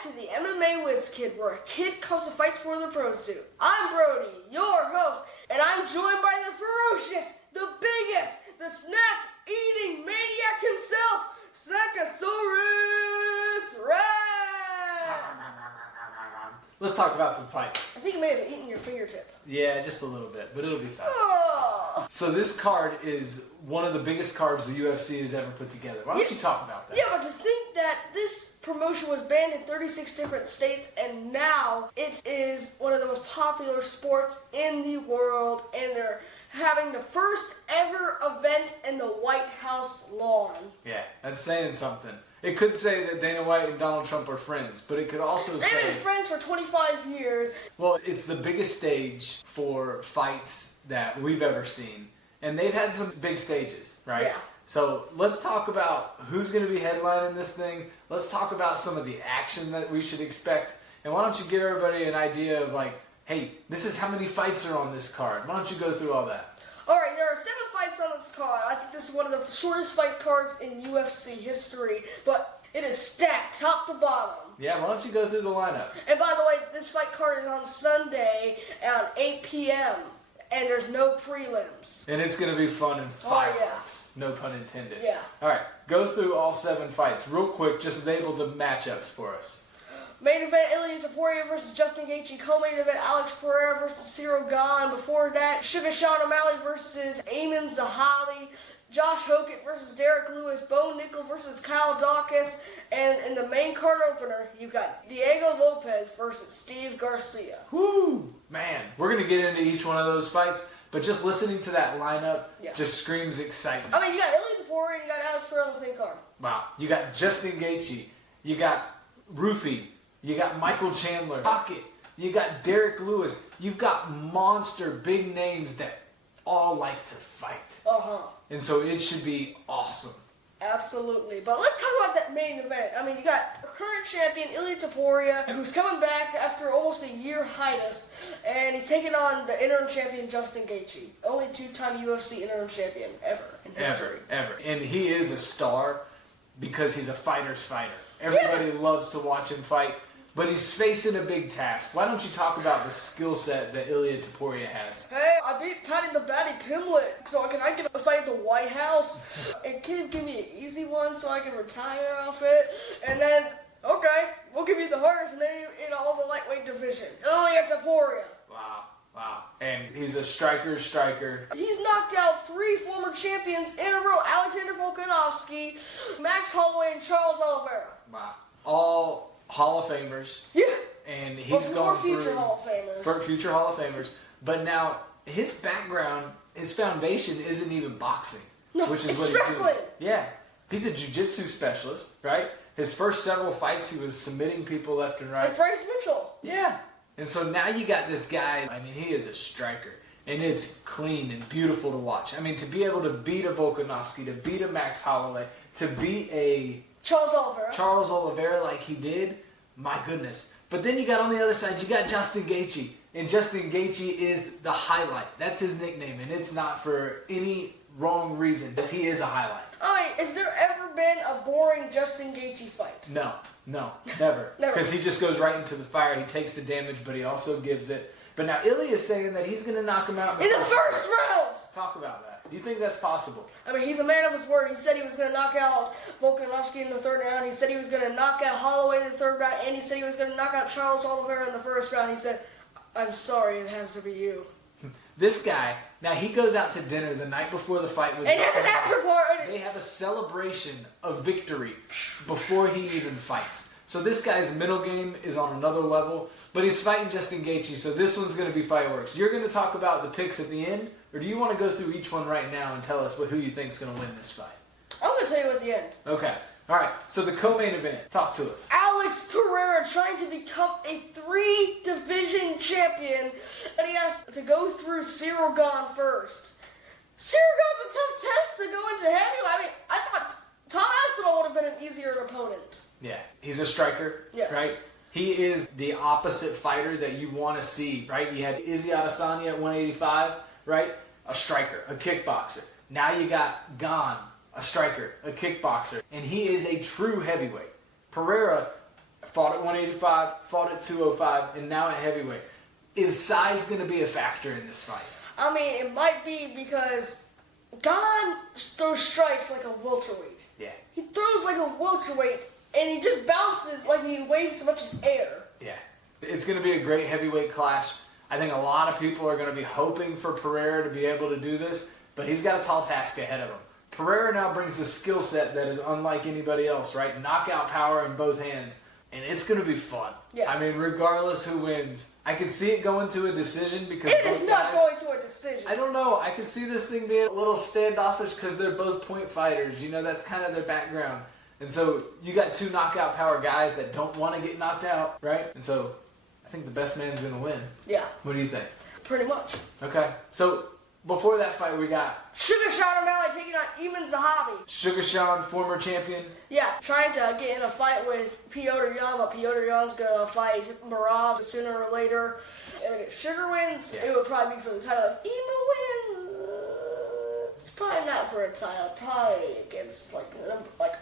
back to the MMA Wiz Kid, where a kid comes to fight before the pros do. I'm Brody, your host, and I'm joined by the ferocious, the biggest, the snack-eating maniac himself, Snackosaurus Rex! Let's talk about some fights. I think you may have eaten your fingertip. Yeah, just a little bit, but it'll be fine. Oh. So this card is one of the biggest cards the UFC has ever put together. Why don't you talk about that? Yeah, but to think that this promotion was banned in 36 different states, and now it is one of the most popular sports in the world, and they're having the first ever event in the White House lawn. Yeah, that's saying something. It could say that Dana White and Donald Trump are friends, but it could also say... They've been friends for 25 years. Well, it's the biggest stage for fights that we've ever seen. And they've had some big stages, right? Yeah. So let's talk about who's going to be headlining this thing. Let's talk about some of the action that we should expect. And why don't you give everybody an idea of like, hey, this is how many fights are on this card. Why don't you go through all that? Alright, there are 7 fights on this card. I think this is one of the shortest fight cards in UFC history, but it is stacked top to bottom. Yeah, why don't you go through the lineup? And by the way, this fight card is on Sunday at 8 p.m. and there's no prelims. And it's going to be fun and fireworks. Yeah. No pun intended. Yeah. Alright, go through all 7 fights. Real quick, just label the matchups for us. Main event, Ilia Topuria versus Justin Gaethje. Co-main event, Alex Pereira versus Ciryl Gane. Before that, Sugar Sean O'Malley versus Aiemann Zahabi. Josh Hokett versus Derrick Lewis. Nickal versus Kyle Dawkins. And in the main card opener, you've got Diego Lopes versus Steve Garcia. Woo! Man, we're going to get into each one of those fights, but just listening to that lineup just screams excitement. I mean, you got Ilia Topuria and you got Alex Pereira on the same card. Wow. You got Justin Gaethje. You got Ruffy. You got Michael Chandler. Pocket. You got Derrick Lewis. You've got monster big names that all like to fight. Uh-huh. And so it should be awesome. Absolutely. But let's talk about that main event. I mean, you got current champion Ilia Topuria, who's coming back after almost a year hiatus, and he's taking on the interim champion Justin Gaethje. Only 2-time UFC interim champion ever in history. Ever. And he is a star because he's a fighter's fighter. Everybody loves to watch him fight, but he's facing a big task. Why don't you talk about the skill set that Ilia Topuria has? Hey, I beat Patty the Batty Pimlet, so I can a fight at the White House. And can you give me an easy one so I can retire off it? And then, okay, we'll give you the hardest name in all the lightweight division. Ilia Topuria. Wow. And he's a striker. He's knocked out 3 former champions in a row. Alexander Volkanovski, Max Holloway, and Charles Oliveira. Wow. All Hall of Famers. Yeah. And he's gone through future Hall of Famers. For future Hall of Famers. But now his background, his foundation isn't even boxing. No, which is it's what wrestling. Yeah. He's a jiu-jitsu specialist, right? His first several fights he was submitting people left and right. And Bryce Mitchell. Yeah. And so now you got this guy, I mean, he is a striker. And it's clean and beautiful to watch. I mean, to be able to beat a Volkanovski, to beat a Max Holloway, to beat a Charles Oliveira like he did, my goodness. But then you got on the other side, you got Justin Gaethje. And Justin Gaethje is the highlight. That's his nickname. And it's not for any wrong reason, because he is a highlight. Oh, wait, has there ever been a boring Justin Gaethje fight? No, never. Never. Because he just goes right into the fire. He takes the damage, but he also gives it. But now Ilia is saying that he's going to knock him out in the first round. Talk about that. Do you think that's possible? I mean, he's a man of his word. He said he was going to knock out Volkanovski in the 3rd round. He said he was going to knock out Holloway in the 3rd round. And he said he was going to knock out Charles Oliveira in the 1st round. He said, I'm sorry, it has to be you. This guy, now he goes out to dinner the night before the fight with and has an after party. They have a celebration of victory before he even fights. So this guy's mental game is on another level, but he's fighting Justin Gaethje, so this one's going to be fireworks. You're going to talk about the picks at the end, or do you want to go through each one right now and tell us who you think is going to win this fight? I'm going to tell you at the end. Okay. All right. So the co-main event. Talk to us. Alex Pereira trying to become a 3-division champion, and he has to go through Ciryl Gane first. Ciryl Gane's a tough test to go into heavyweight. I mean, I thought Tom Aspinall would have been an easier opponent. Yeah. He's a striker, right? He is the opposite fighter that you want to see, right? You had Izzy Adesanya at 185, right? A striker, a kickboxer. Now you got Gane, a striker, a kickboxer, and he is a true heavyweight. Pereira, Fought at 185, fought at 205, and now at heavyweight. Is size going to be a factor in this fight? I mean, it might be because Gane throws strikes like a welterweight. Yeah. He throws like a welterweight, and he just bounces like he weighs as much as air. Yeah. It's going to be a great heavyweight clash. I think a lot of people are going to be hoping for Pereira to be able to do this, but he's got a tall task ahead of him. Pereira now brings a skill set that is unlike anybody else, right? Knockout power in both hands. And it's going to be fun. Yeah. I mean, regardless who wins, I can see it going to a decision because it both is not guys, going to a decision. I don't know. I can see this thing being a little standoffish because they're both point fighters. You know, that's kind of their background. And so you got two knockout power guys that don't want to get knocked out, right? And so I think the best man's going to win. Yeah. What do you think? Pretty much. Okay. So before that fight, we got Sugar Sean O'Malley taking on Aiemann Zahabi. Sugar Sean, former champion. Yeah, trying to get in a fight with Petr Yan, but Petr Yan's going to fight Marav sooner or later. And if Sugar wins, it would probably be for the title. If Aiemann wins, it's probably not for a title. Probably against like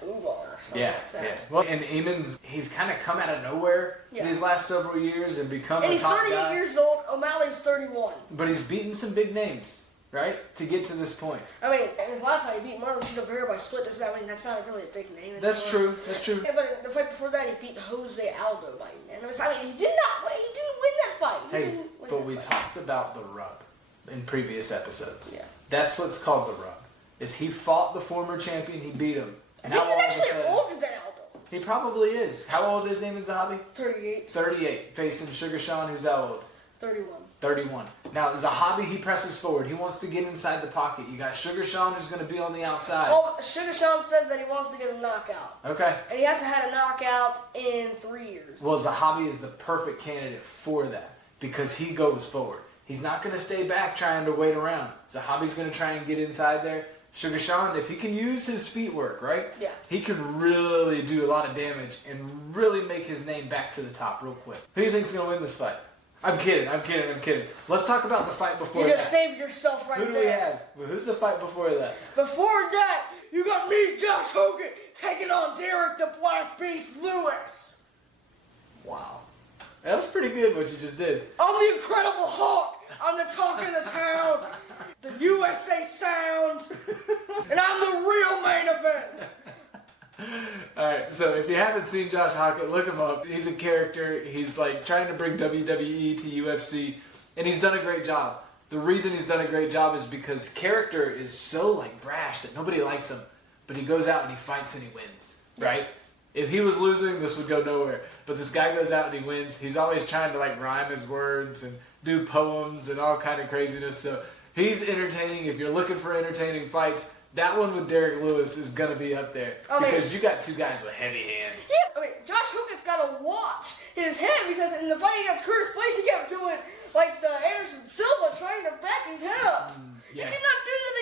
Umar or something like that. Yeah. Well, and Aimann's, he's kind of come out of nowhere these last several years and become and a he's top 38 guy. years old. O'Malley's 31. But he's beaten some big names, right, to get to this point. I mean, in his last fight, he beat Mauricio Ruffy by split decision. I mean, that's not really a big name anymore. That's true. That's true. Yeah, but in the fight before that, he beat Jose Aldo by unanimous. I mean, he didn't win that fight. Hey, but we talked about the rub in previous episodes. Yeah. That's what's called the rub. Is he fought the former champion, he beat him. I think he's actually older than Aldo. He probably is. How old is Aiemann Zahabi? 38. 38. Facing Sugar Sean, who's how old? 31. 31. Now, Zahabi, he presses forward. He wants to get inside the pocket. You got Sugar Sean, who's going to be on the outside. Oh, Sugar Sean said that he wants to get a knockout. Okay. And he hasn't had a knockout in 3 years. Well, Zahabi is the perfect candidate for that because he goes forward. He's not going to stay back trying to wait around. Zahabi's going to try and get inside there. Sugar Sean, if he can use his feet work, right? Yeah. He can really do a lot of damage and really make his name back to the top real quick. Who do you think's going to win this fight? I'm kidding. Let's talk about the fight before You that. just saved yourself right there. Who do we have? Well, who's the fight before that? Before that, you got me, Josh Hogan, taking on Derrick the Black Beast Lewis. Wow. That was pretty good what you just did. I'm the Incredible Hulk. I'm the talk of the town. The USA Sound. And I'm the real main event. Alright, so if you haven't seen Josh Hockett, look him up. He's a character. He's like trying to bring WWE to UFC, and he's done a great job. The reason he's done a great job is because his character is so like brash that nobody likes him, but he goes out and he fights and he wins, right? If he was losing, this would go nowhere. But this guy goes out and he wins. He's always trying to like rhyme his words and do poems and all kind of craziness. So he's entertaining. If you're looking for entertaining fights, that one with Derrick Lewis is going to be up there. Because you got two guys with heavy hands. Yeah, I mean, Josh Hogan's got to watch his head because in the fight against Curtis Blades, he kept doing like the Anderson Silva trying to back his head up. He did not do that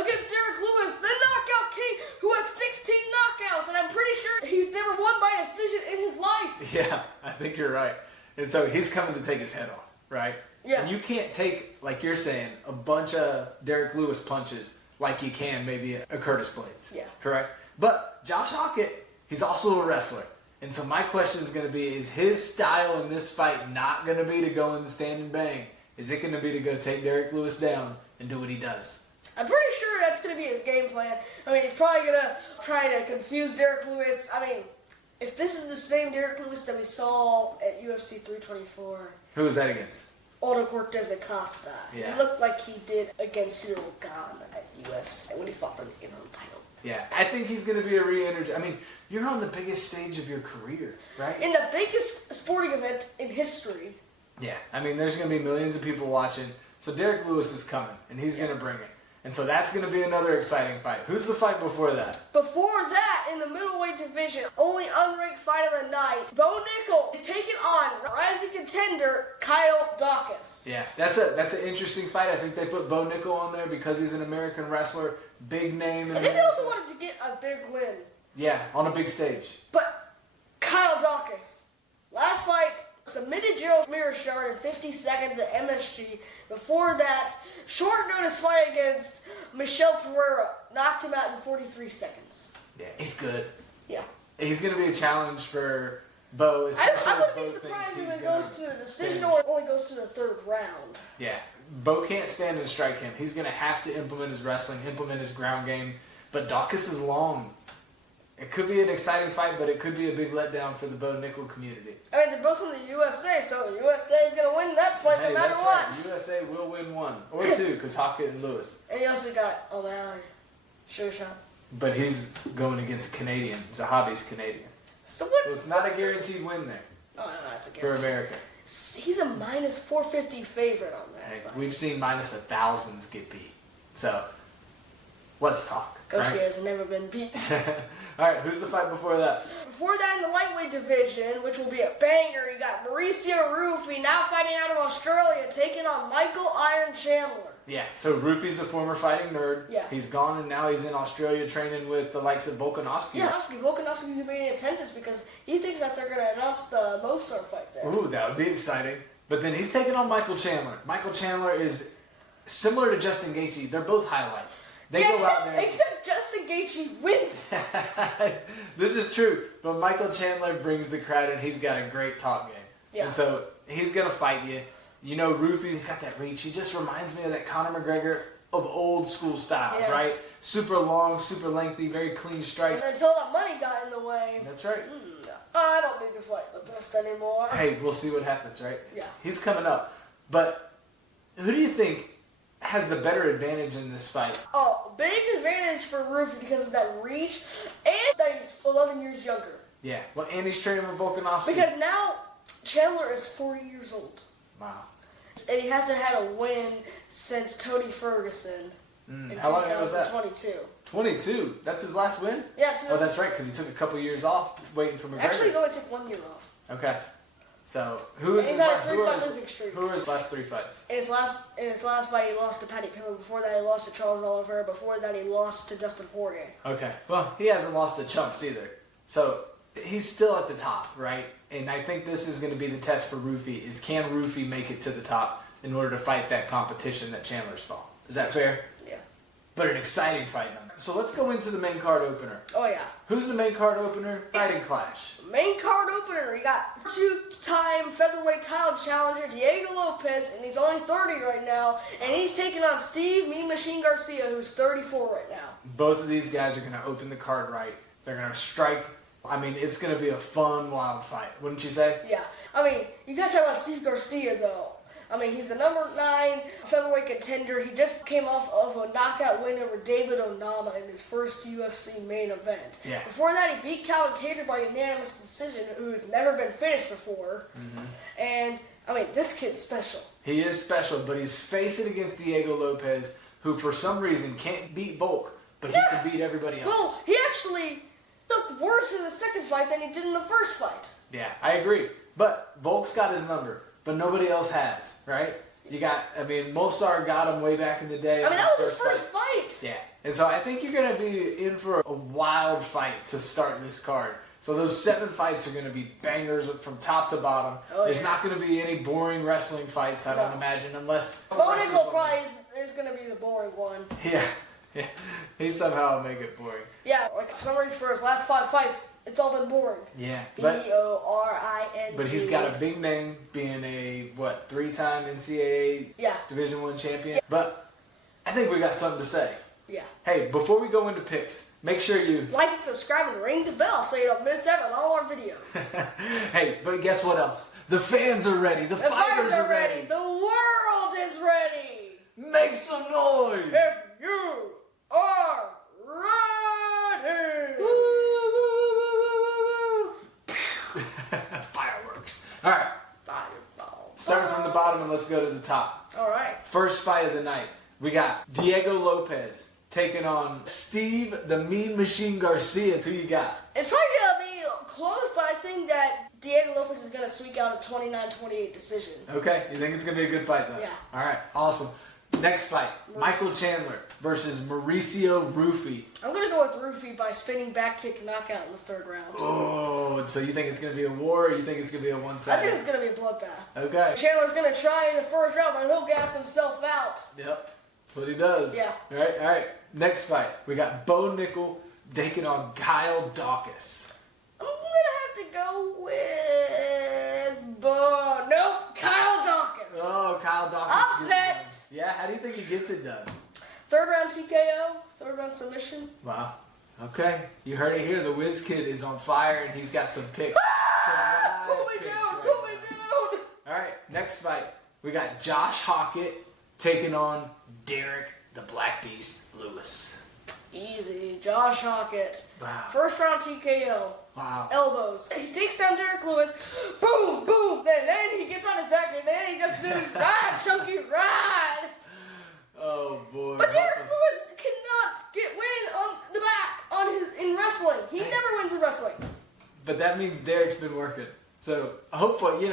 against Derrick Lewis, the knockout king who has 16 knockouts, and I'm pretty sure he's never won by decision in his life. Yeah, I think you're right. And so he's coming to take his head off, right? Yeah. And you can't take, like you're saying, a bunch of Derrick Lewis punches like you can maybe a Curtis Blades. Yeah. Correct? But Josh Hockett, he's also a wrestler. And so my question is going to be, is his style in this fight not going to be to go in the stand and bang? Is it going to be to go take Derrick Lewis down and do what he does? I'm pretty sure that's going to be his game plan. I mean, he's probably going to try to confuse Derrick Lewis. I mean, if this is the same Derrick Lewis that we saw at UFC 324. Who was that against? Otto Cortez Acosta. Yeah. He looked like he did against Ciryl Gane at UFC when he fought for the interim title. Yeah, I think he's going to be a re-energy. I mean, you're on the biggest stage of your career, right? In the biggest sporting event in history. Yeah, I mean, there's going to be millions of people watching. So Derrick Lewis is coming, and he's going to bring it. And so that's going to be another exciting fight. Who's the fight before that? Before that, in the middleweight division, only unranked fight of the night, Bo Nickal is taking on rising contender Kyle Dawkins. Yeah, that's an interesting fight. I think they put Bo Nickal on there because he's an American wrestler, big name. I think they also wanted to get a big win. Yeah, on a big stage. But Kyle Dawkins, last fight, submitted Gerald Mearshart in 50 seconds at MSG. Before that, short notice fight against Michel Pereira. Knocked him out in 43 seconds. Yeah, he's good. Yeah. He's going to be a challenge for Bo, especially I wouldn't be Bo surprised thinks if he's it goes gonna to the decision stand- or only goes to the third round. Yeah, Bo can't stand and strike him. He's going to have to implement his wrestling, implement his ground game. But Daukaus is long. It could be an exciting fight, but it could be a big letdown for the Bo Nickal community. I mean, they're both from the USA, so the USA is going to win that fight no matter that's what. right. USA will win one or two because Hockett and Lewis. And you also got O'Malley, Showdown. But he's going against Canadian. Zahabi's Canadian. So what? So it's not a guaranteed win there Oh, no, that's a for guarantee. America. He's a minus 450 favorite on that Hey, fight. we've seen minus 1,000s get beat. So let's talk. Gaethje Right? has never been beat. All right, who's the fight before that? Before that, in the lightweight division, which will be a banger, you got Mauricio Ruffy now fighting out of Australia, taking on Michael Iron Chandler. Yeah, so Ruffy's a former fighting nerd. Yeah. He's gone and now he's in Australia training with the likes of Volkanovski. Yeah, Volkanovski's going to be in attendance because he thinks that they're going to announce the Mozart fight there. Ooh, that would be exciting. But then he's taking on Michael Chandler. Michael Chandler is similar to Justin Gaethje. They're both highlights. They go out there. Except Justin Gaethje wins. This is true, but Michael Chandler brings the crowd and he's got a great talk game. Yeah. And so he's going to fight you. You know, Ruffy's got that reach. He just reminds me of that Conor McGregor of old school style, Yeah. right? Super long, super lengthy, very clean strikes. And until that money got in the way, That's right. I don't need to fight the best anymore. Hey, we'll see what happens, right? Yeah. He's coming up. But who do you think has the better advantage in this fight? Oh, big advantage for Ruffy because of that reach and that he's 11 years younger. Yeah. Well, and he's training with Volkanovski. Because now Chandler is 40 years old. Wow. And he hasn't had a win since Tony Ferguson in How long ago was that? 2022. 22. That's his last win? Yeah, Oh, that's right, because he took a couple years off waiting for McGregor. actually, he only took 1 year off. Okay. So, who is And his he's had a last, 3-fight losing streak. who are his last 3 fights? In his last fight, he lost to Paddy Pimblett. Before that, he lost to Charles Oliveira. Before that, he lost to Dustin Poirier. Okay. Well, he hasn't lost to chumps either. So, he's still at the top, right? And I think this is going to be the test for Ruffy, is can Ruffy make it to the top in order to fight that competition that Chandler's fought? Is that fair? Yeah. But an exciting fight. So let's go into the main card opener. Oh, yeah. Who's the main card opener? Fighting Clash. Main card opener, you got two-time featherweight title challenger Diego Lopes, and he's only 30 right now, and he's taking on Steve Mean Machine Garcia, who's 34 right now. Both of these guys are going to open the card right. They're going to strike. I mean, it's going to be a fun, wild fight, wouldn't you say? Yeah. I mean, you got to talk about Steve Garcia, though. I mean, he's the number 9 featherweight contender. He just came off of a knockout win over David Onama in his first UFC main event. Yeah. Before that, he beat Calvin Kattar by unanimous decision, who's never been finished before. Mm-hmm. And, I mean, this kid's special. He is special, but he's facing against Diego Lopes, who for some reason can't beat Volk, but he can beat everybody else. Well, he actually looked worse in the second fight than he did in the first fight. Yeah, I agree. But Volk's got his number, but nobody else has, right? You got, I mean, Mofsar got him way back in the day. I mean, that was his first fight. Yeah. And so I think you're going to be in for a wild fight to start this card. So those 7 fights are going to be bangers from top to bottom. Oh, There's yeah. not going to be any boring wrestling fights, I don't No. imagine, unless... Bo Nickal probably is going to be the boring one. Yeah. Yeah. He somehow will make it boring. Yeah, like for some reason for his last 5 fights, it's all been boring. Yeah. B-O-R-I-N-G. But he's got a big name being a, 3-time NCAA Yeah. Division I champion. But I think we got something to say. Yeah. Hey, before we go into picks, make sure you... Like and subscribe and ring the bell so you don't miss out on all our videos. Hey, but guess what else? The fans are ready. The fighters are ready. The world is ready. Make some noise. If you are ready. Fireworks. All right. Fireball. Starting from the bottom and let's go to the top. All right. First fight of the night. We got Diego Lopes taking on Steve the Mean Machine Garcia. Who you got? It's probably going to be close, but I think that Diego Lopes is going to squeak out a 29-28 decision. Okay. You think it's going to be a good fight, though? Yeah. All right. Awesome. Next fight. Michael Chandler versus Mauricio Ruffy. I'm going to go with Ruffy by spinning back kick knockout in the 3rd round. Oh, so you think it's going to be a war or you think it's going to be a I one-sided? think it's going to be a bloodbath. Okay. Chandler's going to try in the 1st round, but he'll gas himself out. Yep. That's what he does. Yeah. All right. Next fight. We got Bo Nickal taking on Kyle Daukaus. I'm going to have to go with No, Kyle Dawkins. Oh, Kyle Dawkins. Upset. Yeah, how do you think he gets it done? Third round TKO, third round submission. Wow. Okay, you heard it here. The Wiz Kid is on fire, and he's got some picks. Put me down, put me down. All right, next fight. We got Josh Hockett taking on Derrick the Black Beast Lewis. Easy, Josh Hockett. Wow. First round TKO. Wow. Elbows. He takes down Derrick Lewis. Boom, boom. Then he gets on his back, and then he just does his ride, chunky ride. Oh boy. But Derrick Lewis cannot win on the back in wrestling. He never wins in wrestling. But that means Derrick's been working. So hopefully,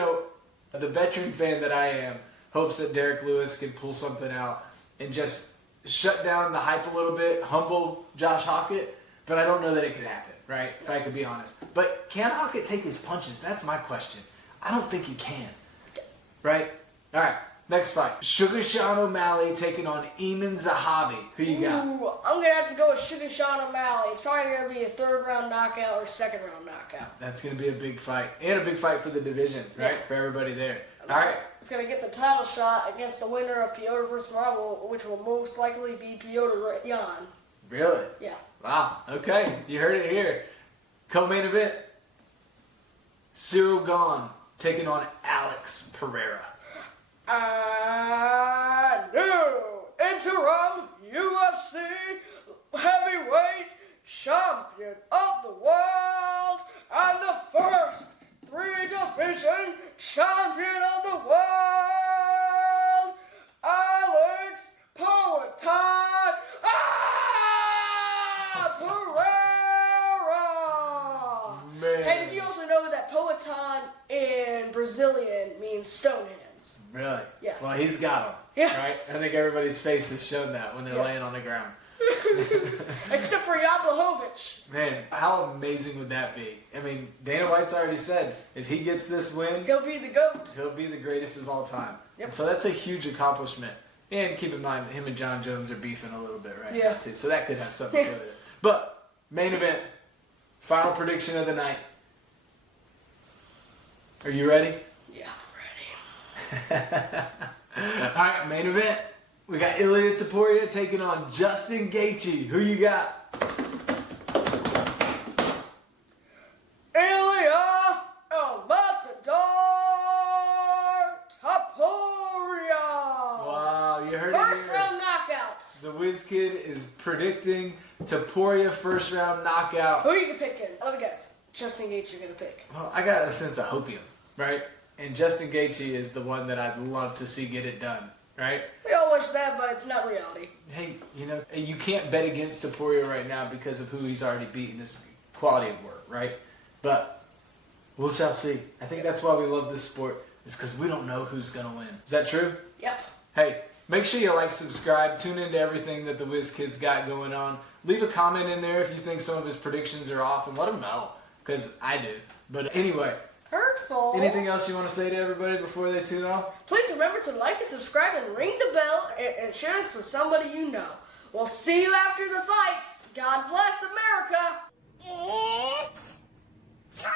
the veteran fan that I am hopes that Derrick Lewis can pull something out and just shut down the hype a little bit, humble Josh Hockett. But I don't know that it could happen, right? If I could be honest. But can Hockett take his punches? That's my question. I don't think he can. Right? All right. Next fight. Sugar Sean O'Malley taking on Aiemann Zahabi. Who you got? Ooh, I'm going to have to go with Sugar Sean O'Malley. It's probably going to be a third round knockout or second round knockout. That's going to be a big fight. And a big fight for the division, right? Yeah. For everybody there. All right. It's going to get the title shot against the winner of Piotr vs. Marvel, which will most likely be Piotr Jan. Really? Yeah. Wow. Okay. You heard it here. Co-main event. Ciryl Gane taking on Alex Pereira. And new interim UFC heavyweight champion of the world and the first three-division champion of the world, Alex Poetan Pereira. Man. Hey, did you also know that Poetan in Brazilian means stone hands? Really? Yeah. Well, he's got them. Yeah. Right? I think everybody's face has shown that when they're laying on the ground. Except for Yablahowicz. Man, how amazing would that be? I mean, Dana White's already said if he gets this win, He'll be the GOAT. he'll be the greatest of all time. Yep. And so that's a huge accomplishment. And keep in mind, him and John Jones are beefing a little bit right Yeah. now, too. So that could have something to do with it. But, main event, final prediction of the night. Are you ready? Yeah, I'm ready. All right, main event. We got Ilia Topuria taking on Justin Gaethje. Who you got? Ilia El Matador Topuria. Wow, you heard First it here. round knockouts. The Wiz Kid is predicting Topuria first round knockout. Who are you picking? Let me guess. Justin Gaethje you're going to pick. Well, I got a sense of hopium, right? And Justin Gaethje is the one that I'd love to see get it done, right? We all wish that, but it's not reality. Hey, you can't bet against Topuria right now because of who he's already beaten, his quality of work, right? But we shall see. I think that's why we love this sport, is because we don't know who's going to win. Is that true? Yep. Hey, make sure you like, subscribe, tune into everything that the Wiz Kid's got going on. Leave a comment in there if you think some of his predictions are off, and let him know, because I do. But anyway, Hurtful. anything else you want to say to everybody before they tune off? Please remember to like and subscribe and ring the bell and share this with somebody you know. We'll see you after the fights. God bless America. It's time!